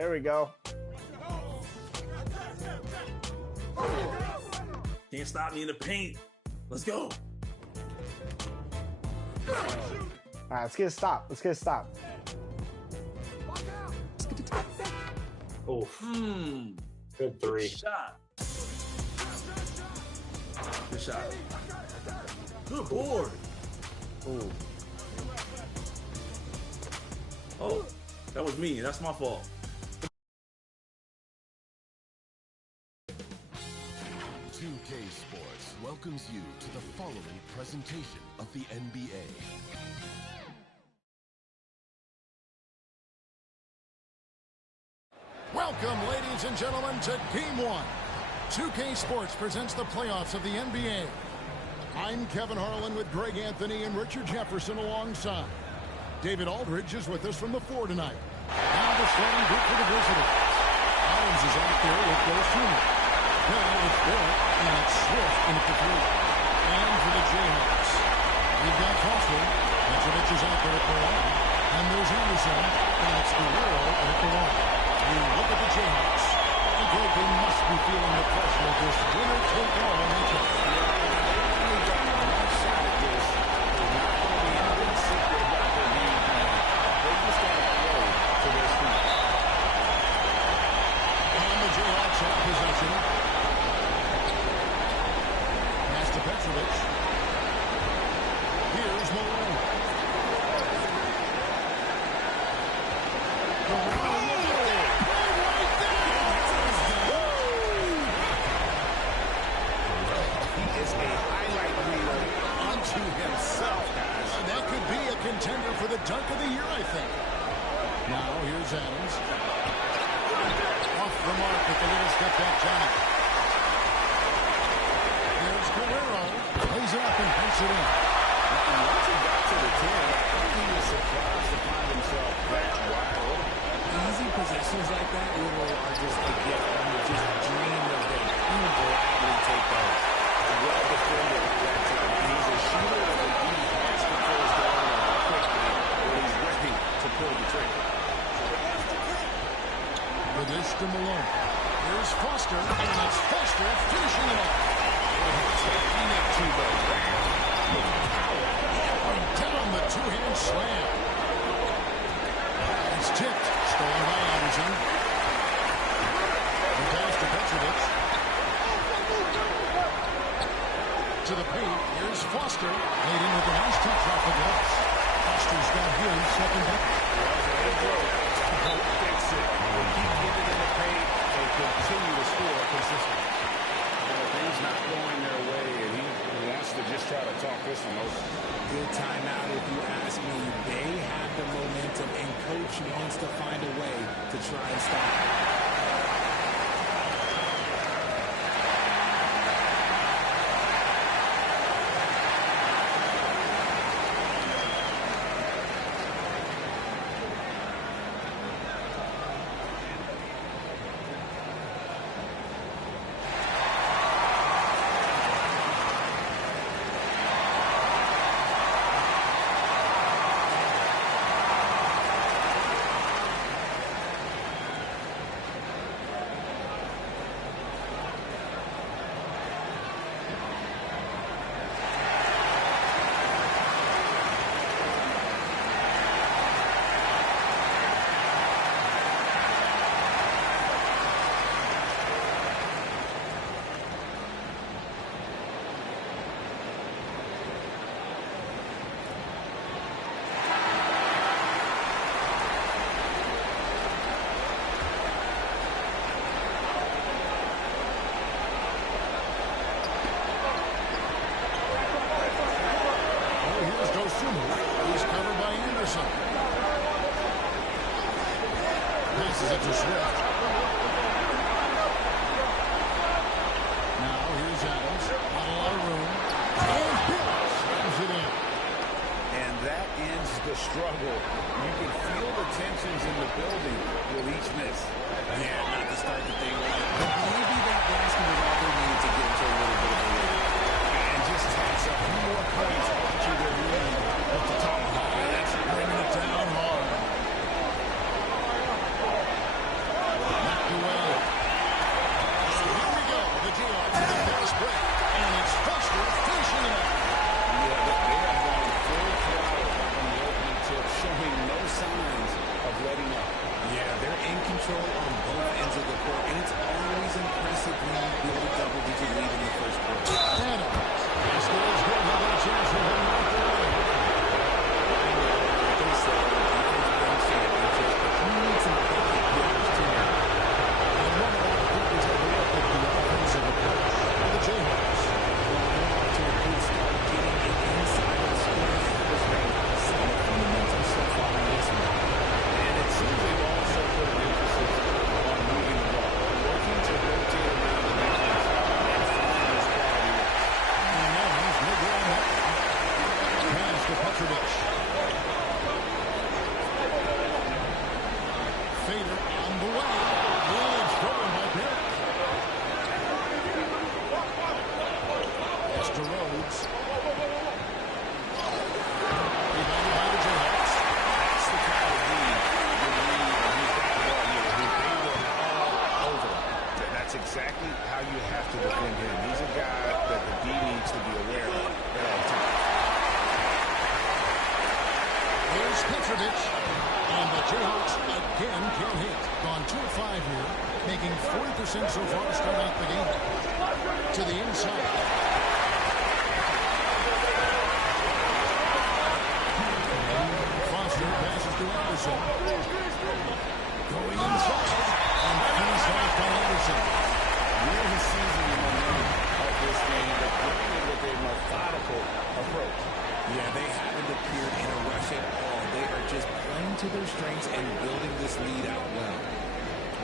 There we go. Can't stop me in the paint. Let's go. All right, let's get a stop. Let's get a stop. Oh, good three. Good shot. Good shot. Good board. Ooh. Oh, that was me. That's my fault. Ncaa Sports welcomes you to the following presentation of the NBA. Welcome, ladies and gentlemen, to Game 1. 2K Sports presents the playoffs of the NBA. I'm Kevin Harlan with Greg Anthony and Richard Jefferson alongside. David Aldridge is with us from the floor tonight. Now the starting group for the visitors. Adams is out there with Dosunmu. Now it's Barrett, and it's Swift in at the three. And for the Jayhawks, we've got Foster. Petrovic is out there at the one. And there's Anderson, and it's Guerrero at the one. You look at the Jayhawks, and Greg, they must be feeling the pressure of this winner-take-all matchup. Only got one shot at this. There's not going to be anything secret about their game plan. They just got to play to their strengths. And the Jayhawks have possession. Pass to Petrovic. Here's Malone. Contender for the dunk of the year, I think. Now, here's Adams. Off the mark with the little step back Johnny. Here's Guerrero. Plays it up and punts it in. And once he got to the 10, I think he was surprised to find himself that wide open. Easy possessions like that are just a gift. You just dream of them. You would gladly take those. Well defended that time. He's a shooter that will be pass controls going on quickly when he's ready to pull the trigger. The dish to Malone. Here's Foster, and it's Foster finishing it off. Taking it to the rack with power. And down the two-hand slam. It's tipped. Stolen by Anderson. The pass to Petrovic. To the paint. Here's Foster. Laid in with a nice touch off the glass. Foster's got his second bucket. Don't fix it. Keep getting in the paint and continue to score consistently. Things not going their way, and he wants to just try to talk this one over. Good timeout if you ask me. They have the momentum, and Coach wants to find a way to try and stop it. He's covered by Anderson. Passes it to Swift. Now here's Adams. Not a lot of room. And Bill slams it in. And that ends the struggle. You can feel the tensions in the building with each miss. Yeah, not to start the thing right. But maybe that basket was all they needed to get into a little bit of a lead. And just takes a few more points to their lead at the top. That's bringing it down hard. control on both ends of the court, and it's always impressive when you build a double-digit lead in the first quarter. Adams. This goes good. How about a chance for him right there? Like they said, defense brings championships, but he needs some bucket getters too. And one of our people take a look at the offensive approach for the Jayhawks. Well, they're off to a good start, getting it inside of the scoring average range. Solid fundamentals so far in this one. And it seems they've also put an emphasis on moving the ball, working to rotate around the defense and find those quality looks. And now he's no good on that. Pass to Petrovic. Fader on the way. Good stolen by Barrett. It's to Rhodes. Rebounded by the Jayhawks. That's the kind of lead you need when you've got the ball here, who's able to all over. That's exactly how you have to defend him. He's a guy that the D needs to be aware of at all times. Here's Petrovic. And the Jayhawks again can't hit. Gone 2 of 5 here, making 40% so far to start out the game. To the inside. Foster passes to Anderson. Going inside. And finished off by Anderson. Really seizing the momentum of this game, but playing it with a methodical approach. Yeah, they haven't appeared in a rush at all. They are just playing to their strengths and building this lead out well.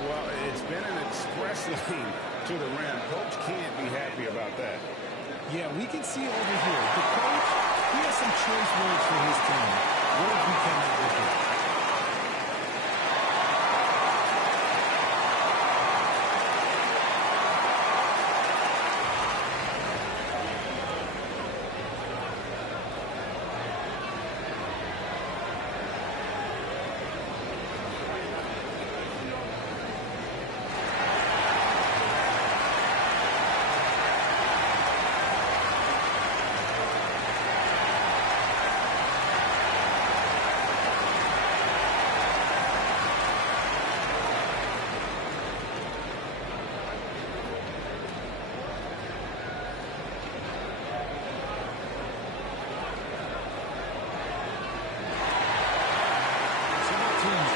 Well, it's been an express lane to the rim. Coach can't be happy about that. Yeah, we can see over here. The coach, he has some choice words for his team. Words we cannot repeat.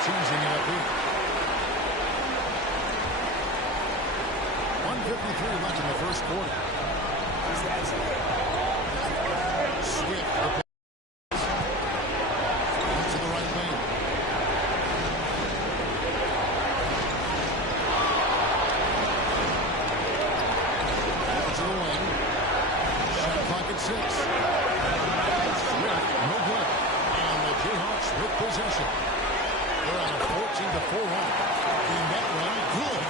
Changing it up here. 1:53 left in the first quarter. Swift. To the right lane. Over to the wing. Shot clock at 6. Swift, no good. And the Jayhawks with possession. They're on a 14-4 run. And that run, good.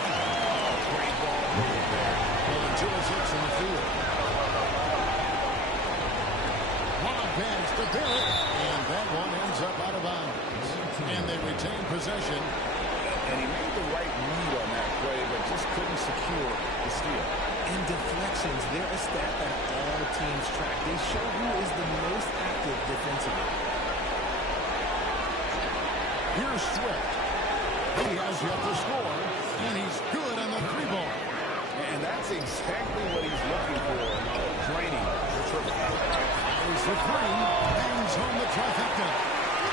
Great ball there. Well, 2 of 6 in the field. Long pass to Barrett. And that one ends up out of bounds. And they retain possession. And he made the right read on that play, but just couldn't secure the steal. And deflections, they're a stat that all teams track. They show who is the most active defensively. Here's Swift. He has yet to score, and he's good on the 3-ball. And that's exactly what he's looking for. Draining the triple. There's the 3. Bangs home the trifecta.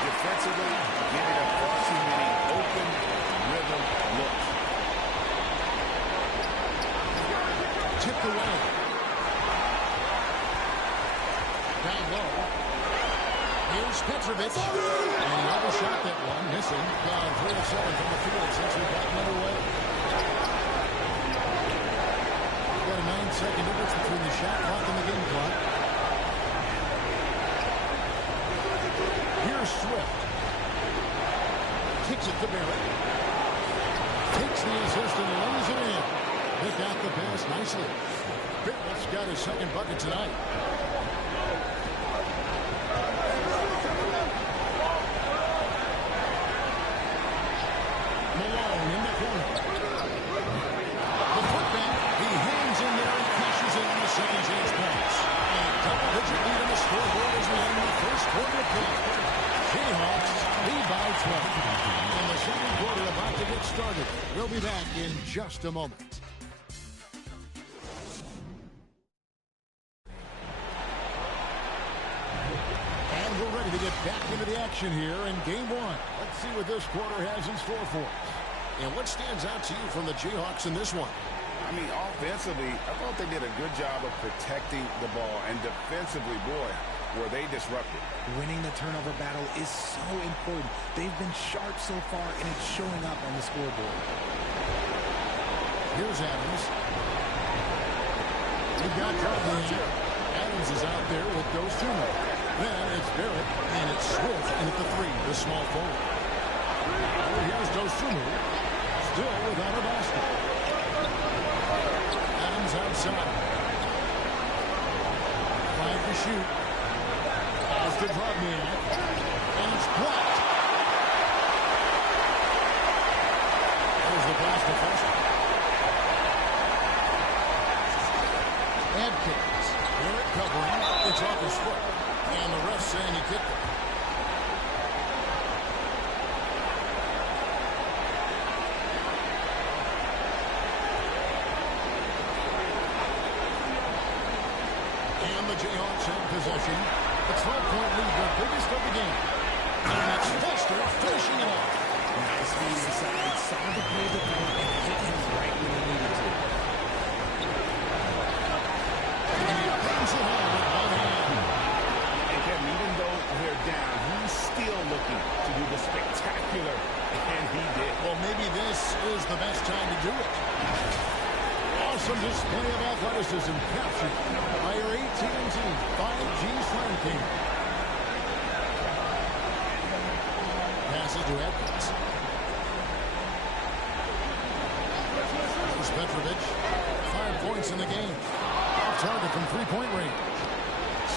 Defensively, giving up far too many open rhythm looks. Tipped away. Down low. Here's Petrovic. And he overshot that one, missing. Gone 3 of 7 from the field since we've gotten underway. Got a 9-second difference between the shot clock and the game clock. Here's Swift. Kicks it to Barrett. Takes the assist and lays it in. They got the pass nicely. Barrett's got his second bucket tonight. Malone in the corner. The putback. He hangs in there and cashes in on the second chance pass. A double-digit lead on the scoreboard as we end the first quarter of play. Jayhawks lead by 12. In the second quarter, about to get started. We'll be back in just a moment. And we're ready to get back into the action here in game one. Let's see what this quarter has in store for us. And what stands out to you from the Jayhawks in this one? I mean, offensively, I thought they did a good job of protecting the ball. And defensively, boy, were they disrupted. Winning the turnover battle is so important. They've been sharp so far, and it's showing up on the scoreboard. Here's Adams. We've got trouble here. Adams is out there with Dosunmu. Then it's Barrett, and it's Swift in at the three, the small forward. Here's Dosunmu, still without a basket. Adams outside. 5 to shoot. As to Drobniak, and it's blocked. There's the pass to Foster. Adkins, Barrett covering. It's off his foot. And the ref saying he kicked it. And the Jayhawks have possession. A 12-point lead, the biggest of the game. And it's Foster finishing it off. Nice feed inside. Saw the play develop and hit him right when he needed to. And he brings it home with one hand. And Kevin, even though they're down, he's still looking to do the spectacular, and he did. Well, maybe this is the best time to do it. Awesome display of athleticism captured by your AT&T 5G Slam King. Passes to Edmonds. There's Petrovic. 5 points in the game. Off target from three-point range.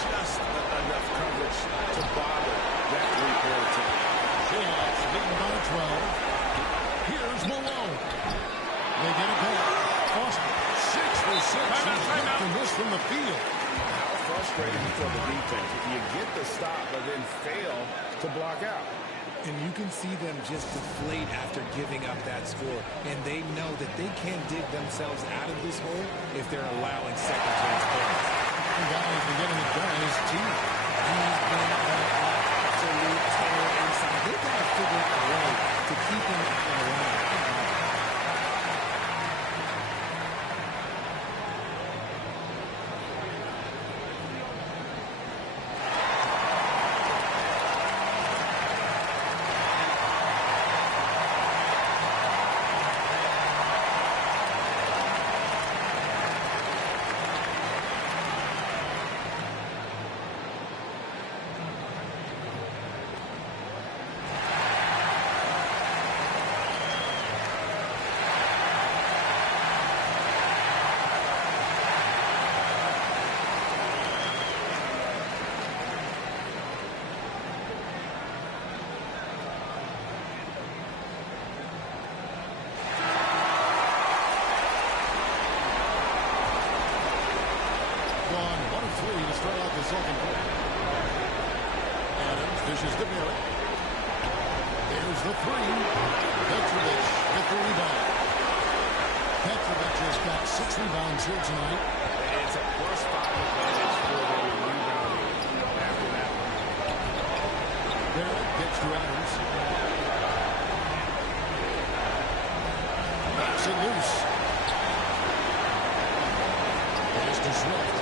Just enough coverage to bother that three-point attempt. Jayhawks leading by 12. Here's Malone. They get it back. Foster, 6 for 6. He's blocking this from the field. How frustrating for the defense if you get the stop but then fail to block out. And you can see them just deflate after giving up that score. And they know that they can't dig themselves out of this hole if they're allowing second chance points. The guy has been getting it done his team. He's been an absolute terror inside. They've got to figure out a way to keep him out of the line. second quarter. Adams dishes to Barrett. There's the three. Petrovic with the rebound. Petrovic has got 6 rebounds here tonight. It's a +5 advantage for the rebounding after that one. Barrett gets to Adams. Knocks it loose. Pass to Swift.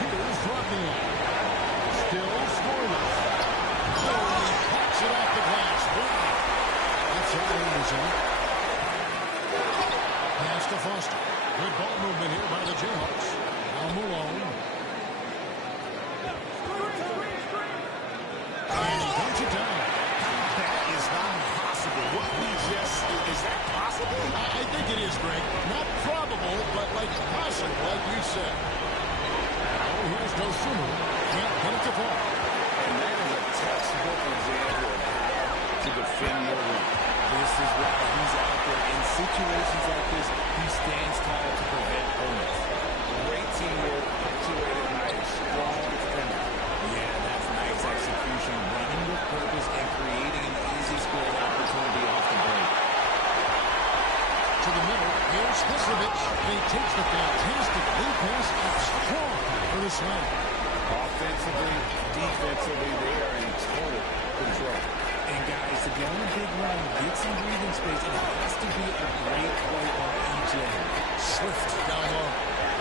Here's Drobniak. Still scoreless. Oh, he pops it off the glass. That's all Anderson. Pass to Foster. Good ball movement here by the Jayhawks. Now Malone. And he dunks it down. That is not possible. What we just, is that possible? I think it is, Greg. Not probable, but like possible, like we said. Oh, here's Dosunmu. Can't get it to fall. And that is a textbook example of how to defend your rim. This is why he's out there. In situations like this, he stands tall to prevent opponents. Great teamwork, punctuated by a strong defender. Yeah, that's nice execution running with purpose and creating an easy scoring opportunity off the break. To the middle, here's Ncaa, and he takes the fantastic lead pass up strong for the slam. Offensively, defensively, they are in total control. And guys, to go on a big run, get some breathing space, it has to be a great play on each end. Swift down low,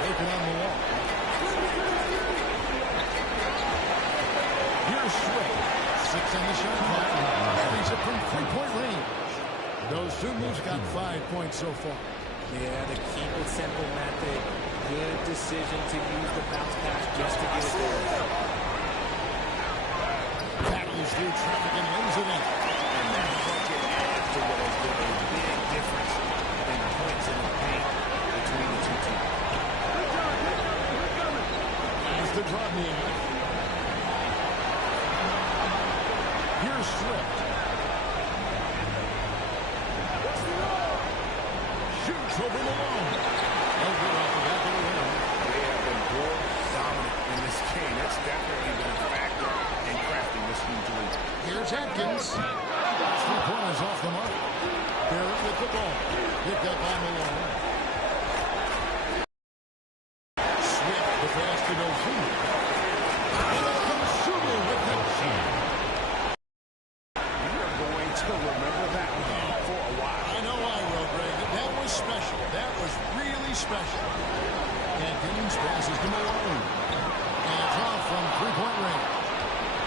open on the wall. Here's Swift, 6 on the shot clock, buries it from three-point range. Those two moves got 5 points so far. Yeah, to keep it simple, Matt. Good decision to use the bounce pass just to get it there. Battles through traffic and lays it in. And that bucket adds to what has been a big difference in points in the paint between the two teams. As the drop in. Here's Swift. Shoots over Malone. No good off the back of the rim. They have been more dominant in this game. That's definitely been a factor in crafting this huge lead. Here's Atkins. 3 pointers off the mark. Barrett with the ball. Picked up by Malone. Swift the pass to Dozier. And out comes Sugar with the shot. You're going to remember that one for a while. I know I will, Greg. That was special. That was really special. Atkins passes to Malone. And it's off from three-point range.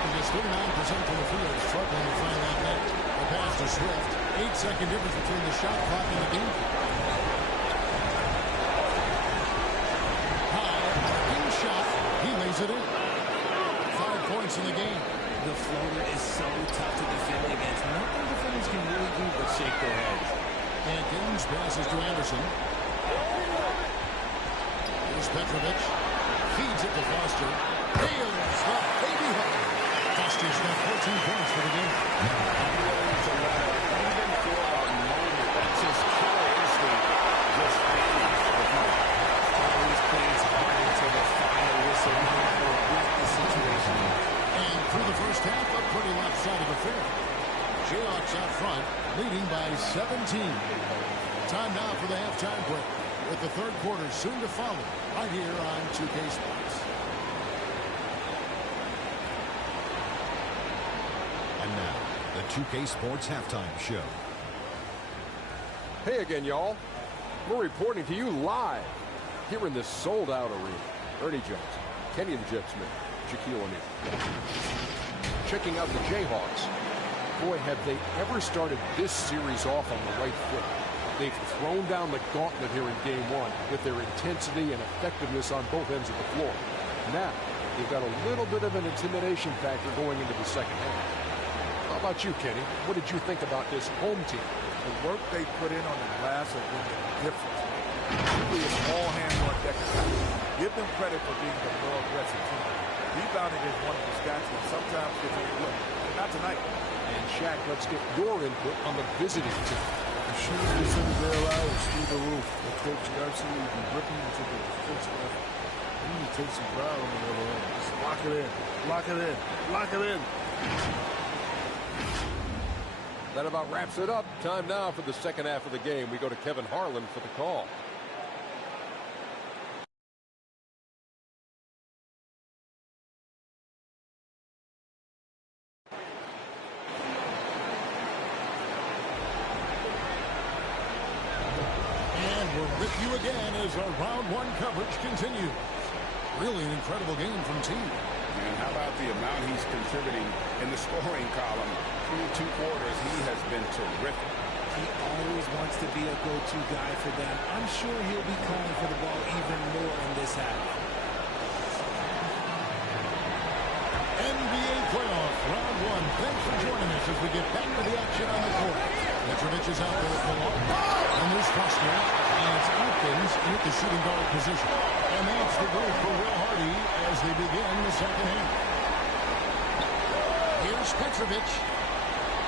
He gets 39% from the field, struggling to find that net. The pass to Swift. 8-second difference between the shot clock and the game. High, arcing shot. He lays it in. 5 points in the game. The floater is so tough to defend against. Nothing defenders can really do but shake their heads. Atkins passes to Anderson. Here's Petrovic. Feeds it to Foster. Nails the baby hook. Foster's got 14 points for the game. Willing to let her, even for a moment. That's his killer instinct. Just fans the game. Always plays hard until the final whistle, no matter what the situation is. And through the first half, a pretty lopsided affair. Jayhawks out front, leading by 17. Time now for the halftime break, with the third quarter soon to follow, right here on 2K Sports. And now, the 2K Sports Halftime Show. Hey again, y'all. We're reporting to you live here in this sold-out arena. Ernie Jones, Kenny the Jet Smith, Shaquille O'Neal. Checking out the Jayhawks. Boy, have they ever started this series off on the right foot. They've thrown down the gauntlet here in Game 1 with their intensity and effectiveness on both ends of the floor. Now, they've got a little bit of an intimidation factor going into the second half. How about you, Kenny? What did you think about this home team? The work they put in on the glass has been the difference. Really, it's all hands on deck. Give them credit for being the more aggressive team. Rebounding is one of the stats that sometimes gets overlooked. Not tonight. And Shaq, let's get your input on the visiting team. The shooting percentage they're allowed is through the roof. The coach should absolutely be ripping into the defensive effort. We need to take some pride on the other end. Just lock it in. Lock it in. Lock it in. That about wraps it up. Time now for the second half of the game. We go to Kevin Harlan for the call. And we're with you again as our round one coverage continues. Really an incredible game from T. And how about the amount he's contributing in the scoring column? Through 2 quarters, he has been terrific. He always wants to be a go-to guy for them. I'm sure he'll be calling for the ball even more in this half. NBA playoff round one. Thanks for joining us as we get back to the action on the court. Petrovic is out there with Malone. And there's Foster. And it's Atkins in the shooting guard position. And that's the move for Will Hardy as they begin the second half. Here's Petrovic.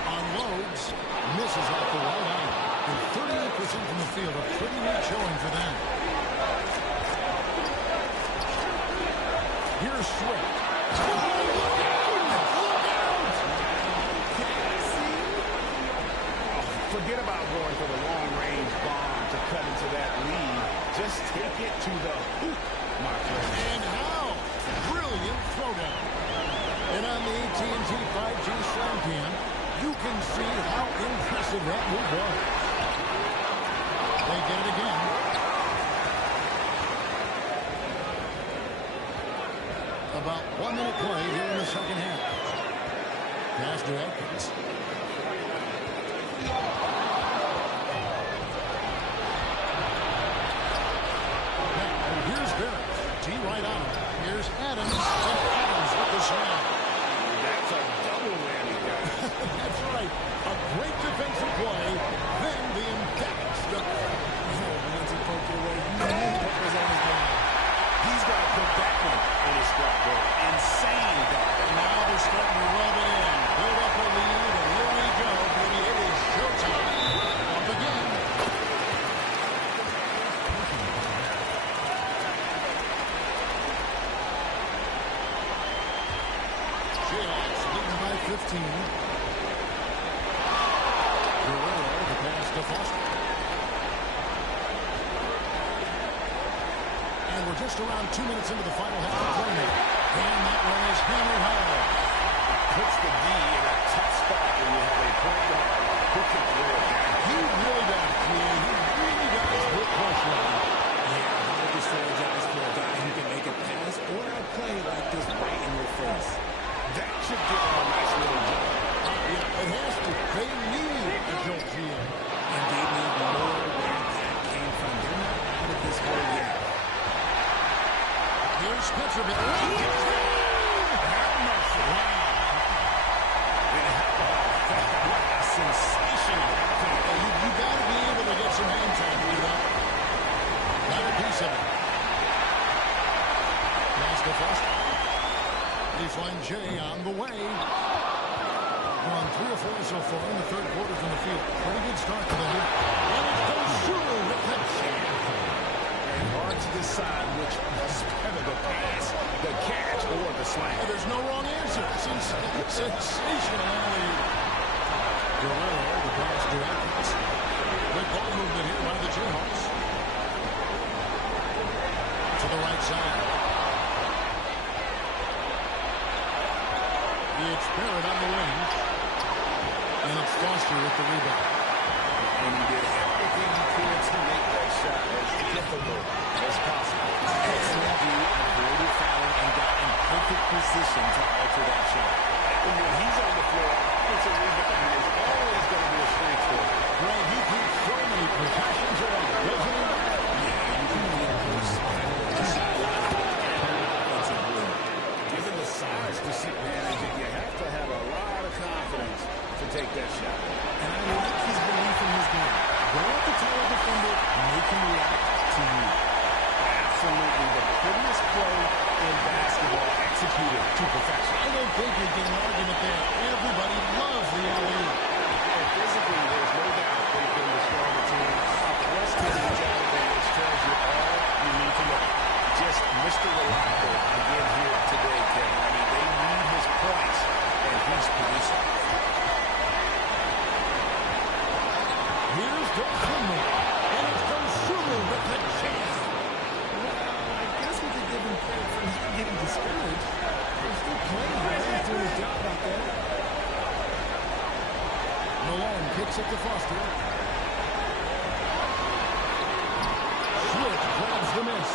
Unloads. Misses off the right eye. And 38% from the field. A pretty weak showing for them. Here's Swift. Look out! Forget about going for the long-range bomb to cut into that lead. Just take it to the hoop, my friend. And how? Brilliant throwdown. And on the AT&T 5G Slam Cam, you can see how impressive that move was. They get it again. About 1 minute play here in the second half. Pass to Atkins. Now, here's Barrett. T right on him. Here's Adams. And Adams with the slam. That's a double whammy, guys. That's right. A great defensive play. Then the emphatic stuff. Once he poked it away, you knew what was on his mind. He's got to put that one in his scrapbook. Insane, guy. Now they're starting to rub it in. Build up a lead, and here we go, baby. It is showtime. Up again. Jayhawks leading by 15. Guerrero, the pass to Foster. And we're just around 2 minutes into the final half of play now. And that one is hammered home. Puts the D in a tough spot when you have a point guard who can throw it down. He really does, King. He really does put pressure on him. Yeah, hard to strategize for a guy who can make a pass or a play like this right in your face. That should give him a nice little jump. Yeah, it has to. They need a jump here. And they need more where that came from. They're not out of this hole yet. Here's Petrovic. He gets there. Have mercy. Wow. And how about what a sensational play. You got to be able to get some hand time to do that. Got a piece of it. Pass to Foster. They find Jay on the way. On 3 or 4 so far in the third quarter from the field. Pretty good start to the hit. And it goes through with that shot. And hard to decide which was better, the pass, the catch, or the slam. There's no wrong answer. Sensational alley. Guerrero, the pass to Atkins. Good ball movement here by the Jayhawks. To the right side. It's Barrett on the wing. And it's Foster with the rebound. And he did everything he could to make that shot as difficult as possible. Excellent view, avoided fouling, and got in perfect position to alter that shot. And when he's on the floor, offensive rebounding is always going to be a strength for him. Greg, he keeps so many protections around, doesn't he? Yeah, you can reinforce the sideline offensive board. Given the size disadvantage, you have to have a lot of confidence to take that shot. And I like his belief in his game. Go up the taller defender, make him react to you. Absolutely the prettiest play in basketball executed to perfection. I don't think you get an argument there. Everybody loves the alley-oop. And physically, there's no doubt they've been the stronger team. A plus 10 inch out advantage tells you all you need to know. Just Mr. Reliable again here today, Kevin. I mean, they need his points, and he's producing. Here's Dosunmu. And it's Dosunmu with the chance. I guess we could give him credit for not getting discouraged. He's still playing, right? He's doing his job out there. Malone kicks it to Foster. Swift grabs the miss.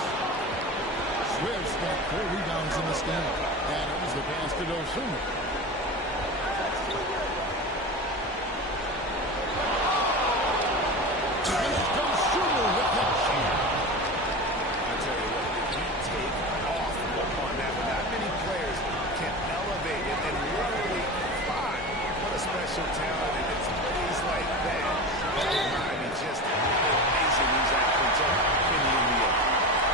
Swift's got 4 rebounds in this game. Adams the pass to Dosunmu. And it's Dosunmu with the chance. I tell you what, if you take off on that, not many players can elevate it and literally fly. What a special talent, and it's plays like that. I mean, just amazing these athletes are in the NBA.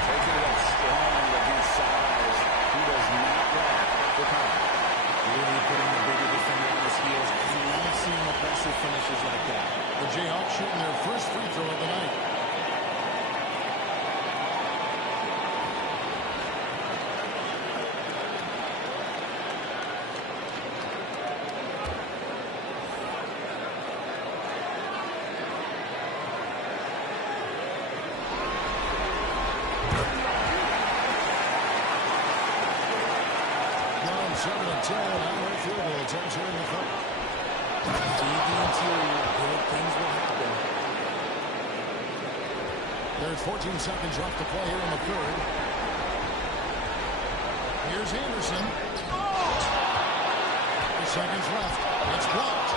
Taking it up strong against size. He does not lack the confidence. Really putting the bigger defender on his heels. I love seeing aggressive finishes like that. The Jayhawks shooting their first free throw of the night. 10 on their field goal attempts here in the third. Feed the interior. Good things will happen. There's 14 seconds left to play here in the third. Here's Anderson. 3 seconds left. It's blocked.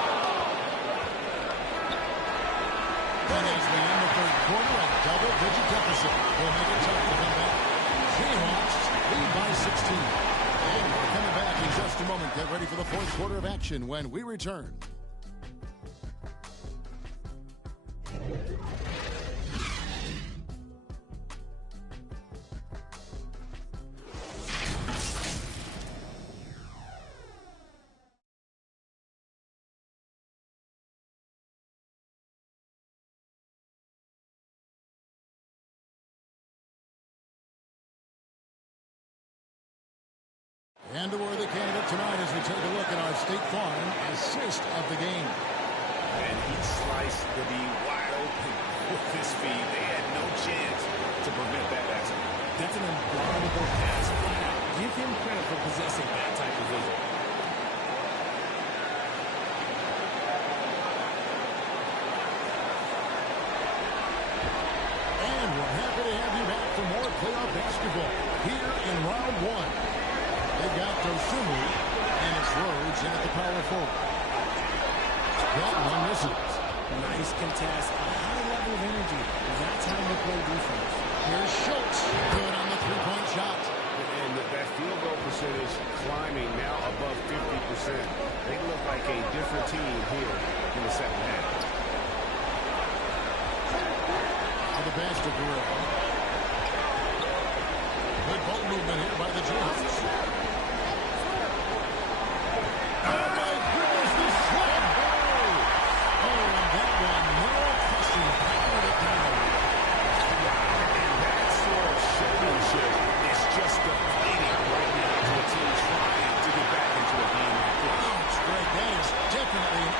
That is the end of third quarter, a double-digit deficit. Will make it tough to come back. Seahawks lead by 16. And we're coming back in just a moment. Get ready for the fourth quarter of action when we return. And a worthy candidate tonight as we take a look at our State Farm assist of the game. And he sliced the D wide open with his feed. They had no chance to prevent that basket. That's an unguardable pass. Give him credit for possessing that type of vision. And we're happy to have you back for more playoff basketball here in round one. They've got Dosumu, and it's Rhodes in at the power forward. That one misses. Nice contest, a high level of energy. That's how you play defense. Here's Schultz, good on the three-point shot. And that field goal percentage climbing now above 50%. They look like a different team here in the second half. For the pass to Guerrero. Good ball movement here by the Jayhawks.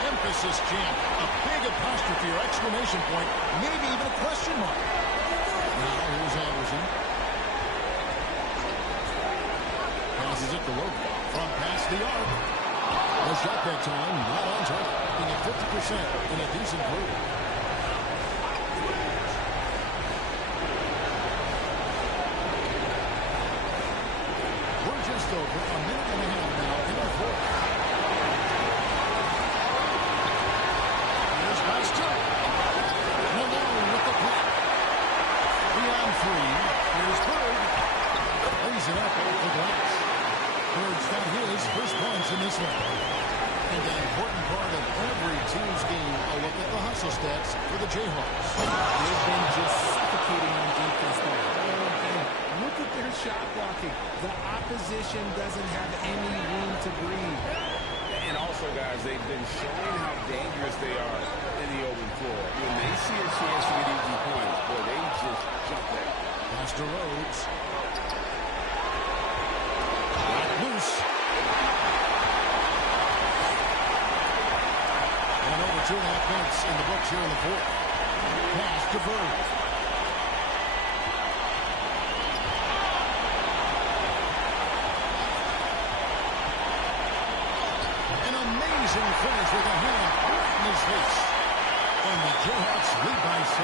Emphasis jam, a big apostrophe or exclamation point, maybe even a question mark. Now here's Anderson. Passes it to Logan from past the arc. No shot that time, not on target. Being at 50% in a decent move. We're just over a minute and a half now in the fourth. Malone with the block. Beyond three. Here's Bird. Lays it up over the glass. Bird's got his first points in this one. And an important part of every team's game, a look at the hustle stats for the Jayhawks. They've been just suffocating on defense now. And look at their shot blocking. The opposition doesn't have any room to breathe. And also, guys, they've been showing how dangerous they are in the open floor. When they see a chance to get easy points, boy, they just jump there. Pass to Rhodes. Got loose. And over 2.5 minutes in the books here in the fourth. Pass to Bird. Finish with a hand right in his face. And the Jayhawks lead by 17.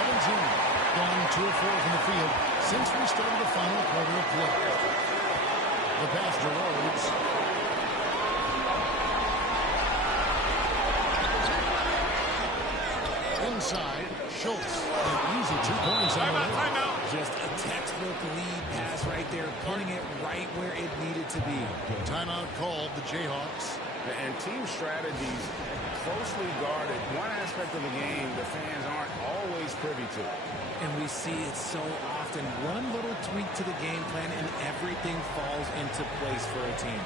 Gone 2 of 4 from the field since we started the final quarter of play. The pass to Rhodes. Inside, Schultz. An easy 2 points on the way. Just a textbook lead pass right there, putting it right where it needed to be. Timeout called the Jayhawks. And team strategies closely guarded. One aspect of the game the fans aren't always privy to. And we see it so often. One little tweak to the game plan and everything falls into place for a team.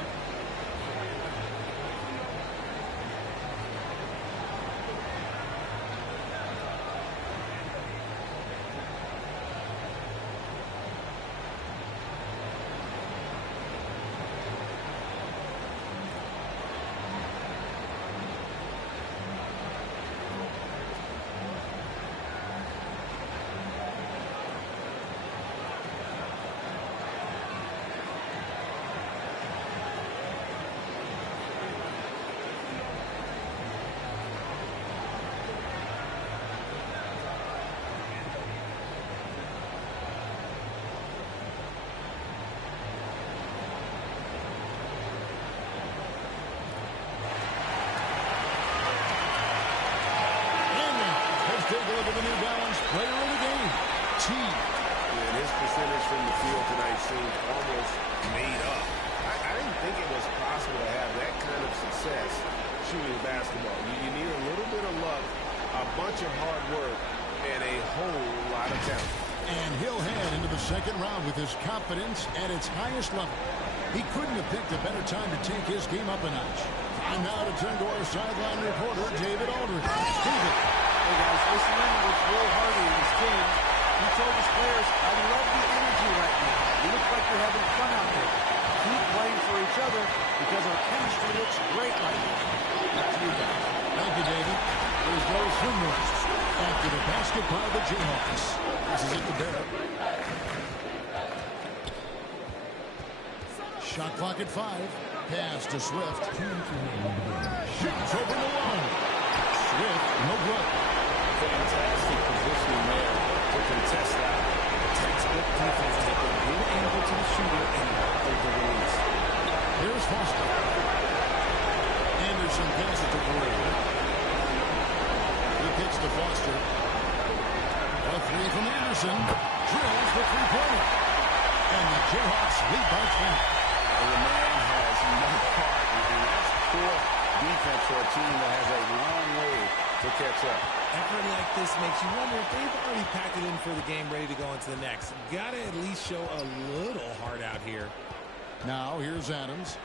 take a look at the New Balance player of the game, T. And his percentage from the field tonight seemed almost made up. I didn't think it was possible to have that kind of success shooting basketball. You need a little bit of luck, a bunch of hard work, and a whole lot of talent. And he'll head into the second round with his confidence at its highest level. He couldn't have picked a better time to take his game up a notch. Time now to turn to our sideline reporter, David Aldridge. David. Hey, guys, listening with Will Hardy and his team, he told his players, I love the energy right now. You look like you're having fun out there. Keep playing for each other because our chemistry looks great right now. Back to you guys. Thank you, David. Here's those Humors after the basket by the Jayhawks. This is it to Barrett. Shot clock at 5. Pass to Swift. Shoots over Malone. Swift, no good. Fantastic positioning there to contest that. Textbook defense, take a good angle to the shooter and hold the release. Here's Foster. Anderson passes to Pereira. He kicks to Foster. A three from Anderson. Drills the three-pointer. And the Jayhawks lead by 20. And the man has no heart, and that's poor defense for a team that has a long way to catch up. Effort like this makes you wonder if they've already packed it in for the game, ready to go into the next. Gotta at least show a little heart out here. Now here's Adams.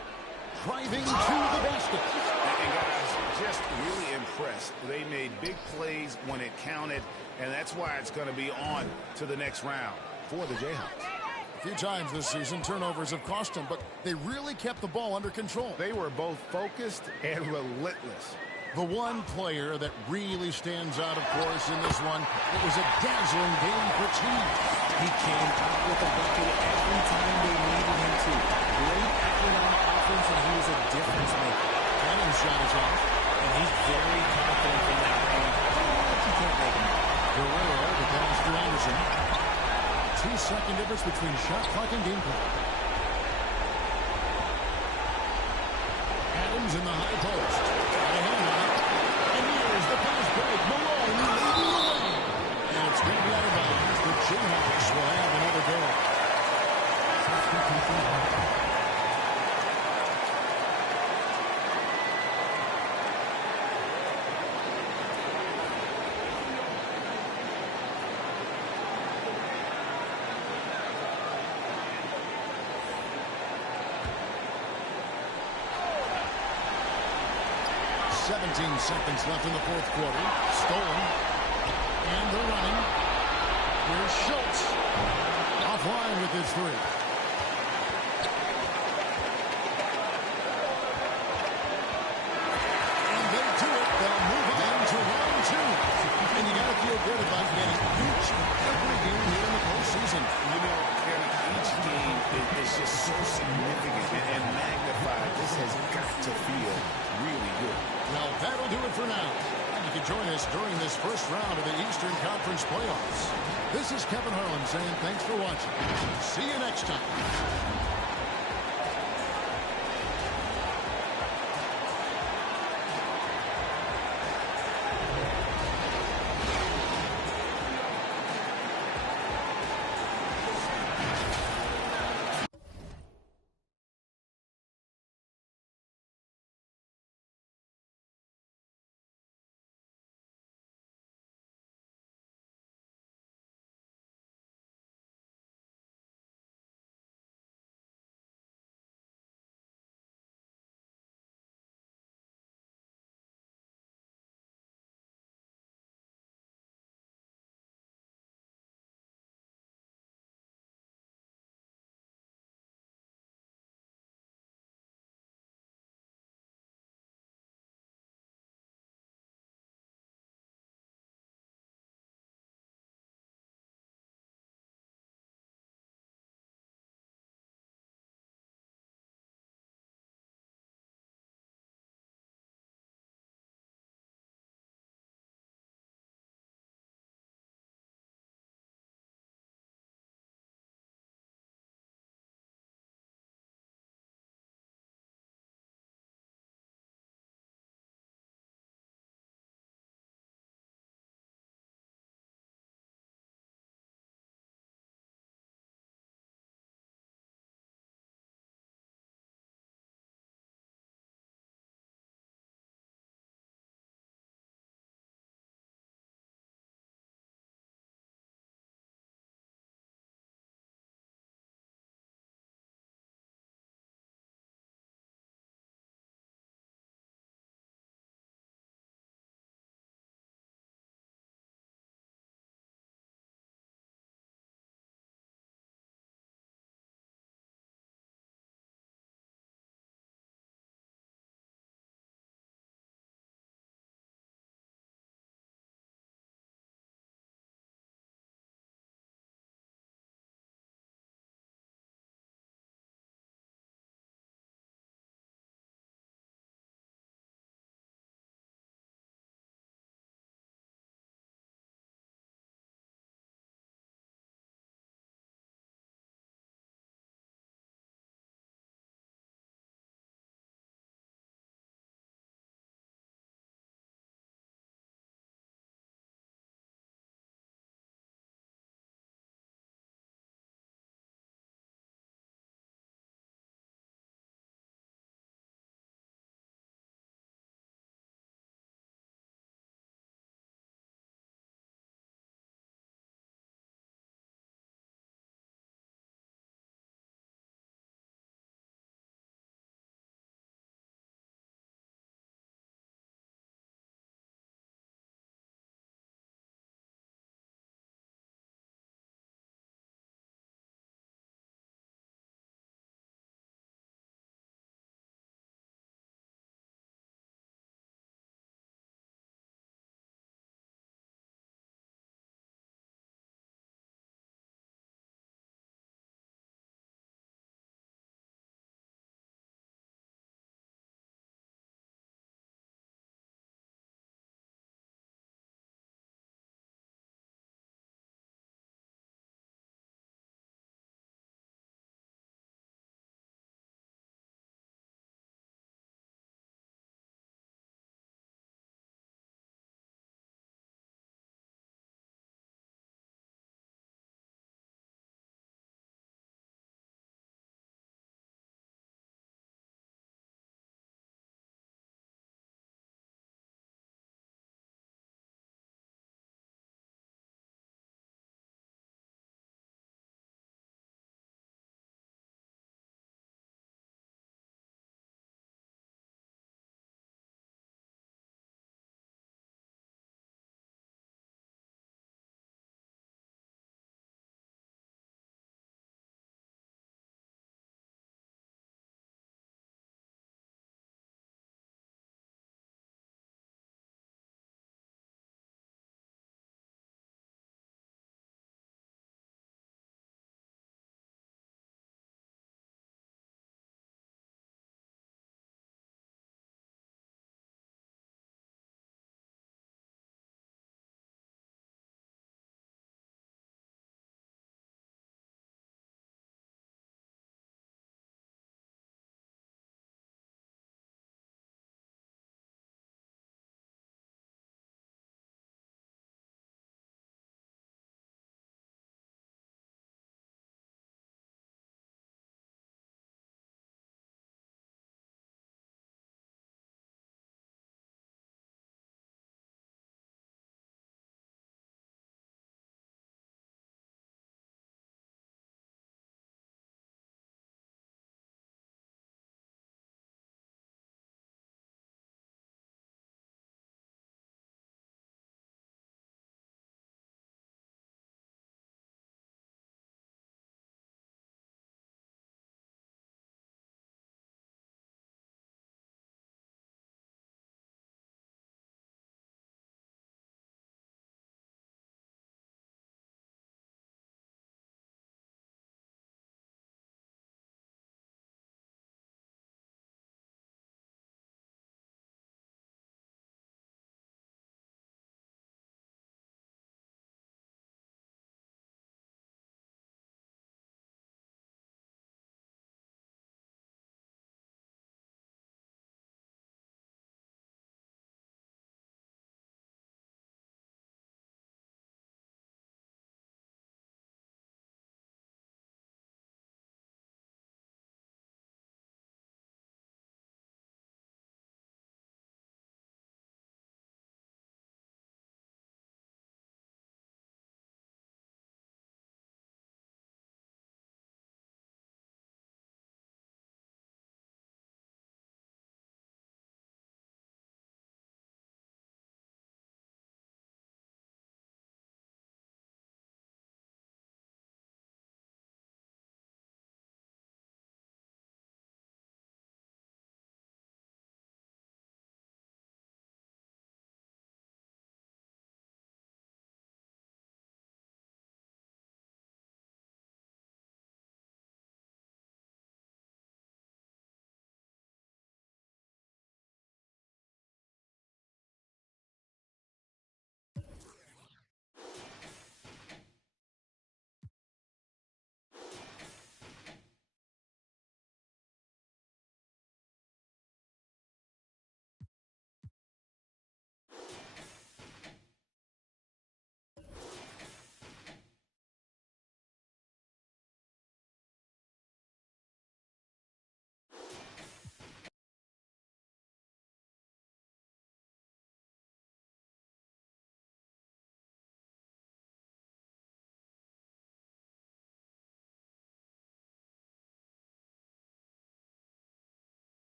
Driving to the basket. And guys, just really impressed. They made big plays when it counted, and that's why it's going to be on to the next round for the Jayhawks. A few times this season, turnovers have cost them, but they really kept the ball under control. They were both focused and relentless. The one player that really stands out, of course, in this one, it was a dazzling game for T. He came up with a bucket every time they needed him to. Great effort on offense, and he was a difference maker. Adams' shot is off. And he's very confident in that range. He can't make him. Guerrero, the pass to Anderson. 2-second difference between shot clock and game clock. Adams in the high post. Got a hand on it. And here's the fast break. Malone leading the way. And it's going to be out of bounds. The Jayhawks will have another goal. 17 seconds left in the fourth quarter. Stolen. And they're running. Here's Schultz. Offline with his three. And they do it. They'll move on to round 2. And you got to feel good about getting each and every game here in the postseason. You know, Kevin, each game is just so significant and magnified. This has got to feel really good. Well, that'll do it for now. You can join us during this first round of the Eastern Conference playoffs. This is Kevin Harlan saying thanks for watching. See you next time.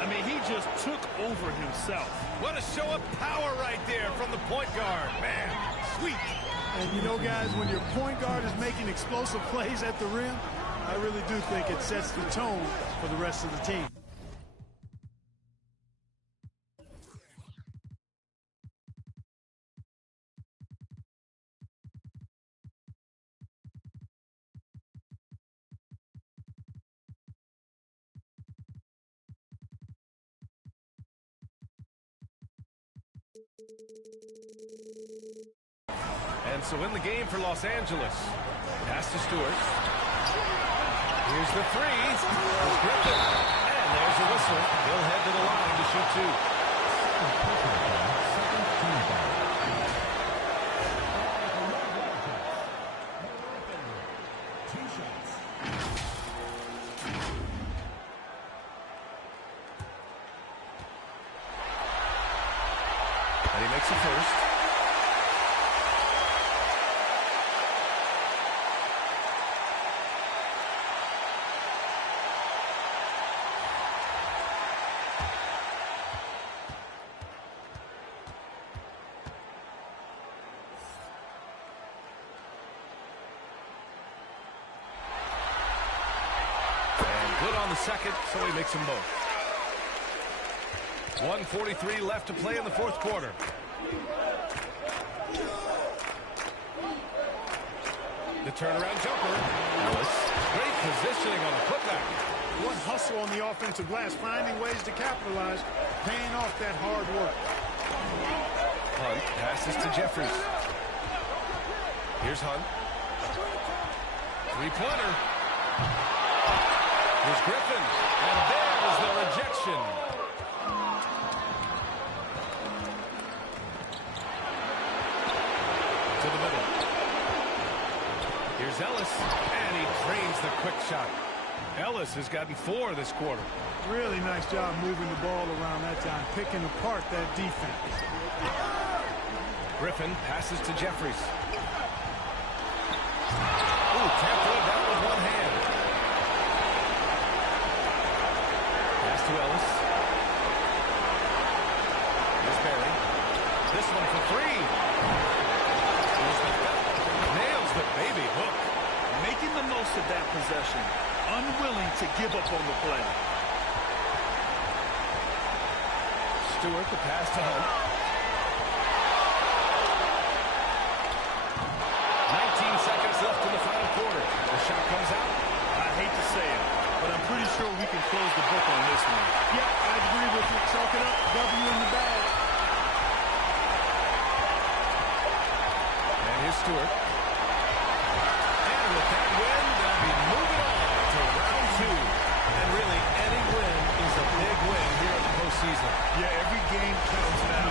I mean, he just took over himself. What a show of power right there from the point guard. Man, sweet. And you know, guys, when your point guard is making explosive plays at the rim, I really do think it sets the tone for the rest of the team. And so in the game for Los Angeles. Pass to Stewart. Here's the three. There's Griffin. And there's a whistle. He'll head to the line to shoot two. And he makes the first. Second, so he makes them both. 1:43 left to play in the fourth quarter. The turnaround jumper. Ellis. Great positioning on the putback. What hustle on the offensive glass, finding ways to capitalize, paying off that hard work. Hunt passes to Jeffries. Here's Hunt. Three-pointer. Here's Griffin, and there's the rejection. To the middle. Here's Ellis, and he drains the quick shot. Ellis has gotten 4 this quarter. Really nice job moving the ball around that time, picking apart that defense. Griffin passes to Jeffries. Ooh, can't throw that with one hand. To Ellis. Here's Barry. This one for 3. Nails the baby hook. Making the most of that possession. Unwilling to give up on the play. Stewart, the pass to Hunt. shot comes out. I hate to say it, but I'm pretty sure we can close the book on this one. Yep, I agree with you. Chalk it up. W in the bag. And here's Stewart. And with that win, they'll be moving on to round 2. And really, any win is a big win here in the postseason. Yeah, every game counts now.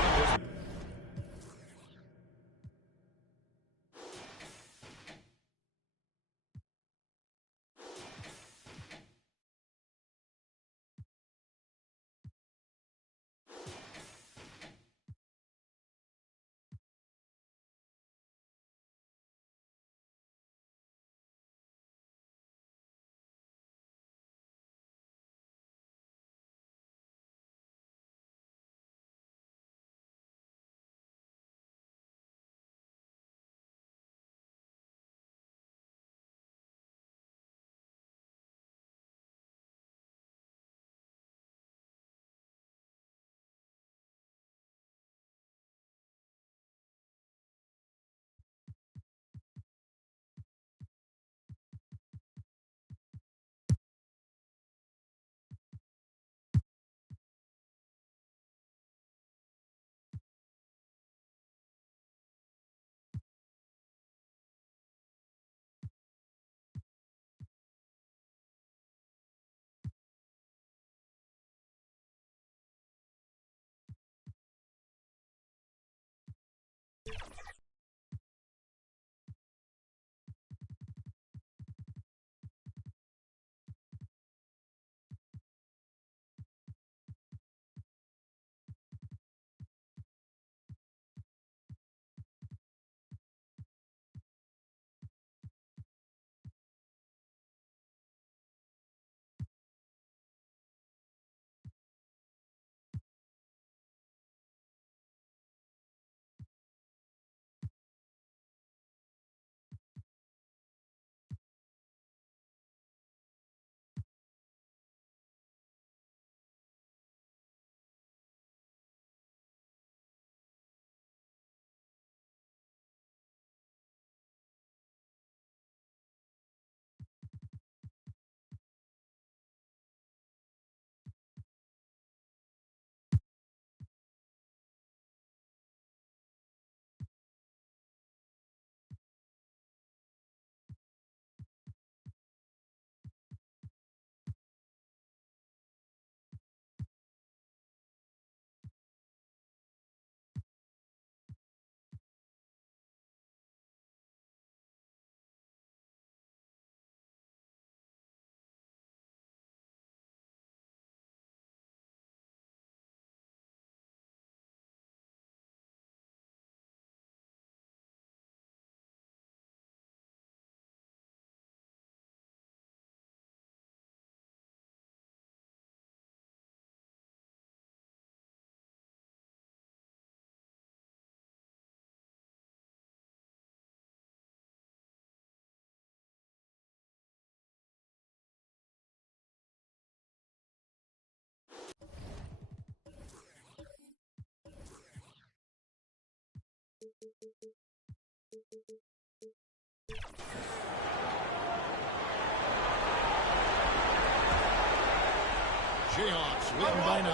Jayhawks leading by 9.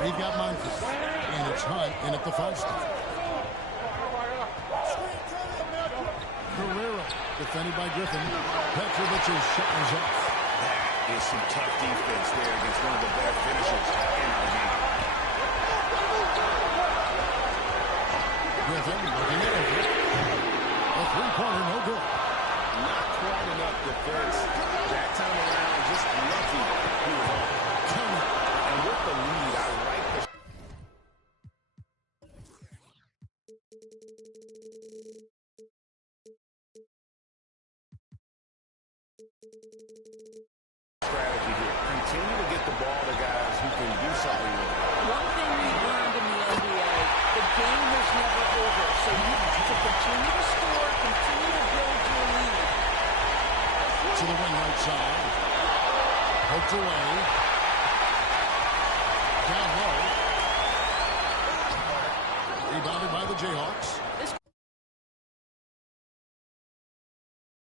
They've got Moncrief. And it's Hunt in at the 5 spot. Guerrero defended by Griffin. Petrovic's shot is off. That is some tough defense there against one of the better finishers in our game. Griffin looking it over. A three-pointer, no good. Not quite enough defense. That time around, just lucky he was on. And with the lead, I like the strategy here. Continue to get the ball to guys who can do something with it. One thing we've learned in the NBA, the game is never over. So you have to continue to score, continue to build your lead. To the wing right side. Poked away. Down low. Rebounded by the Jayhawks.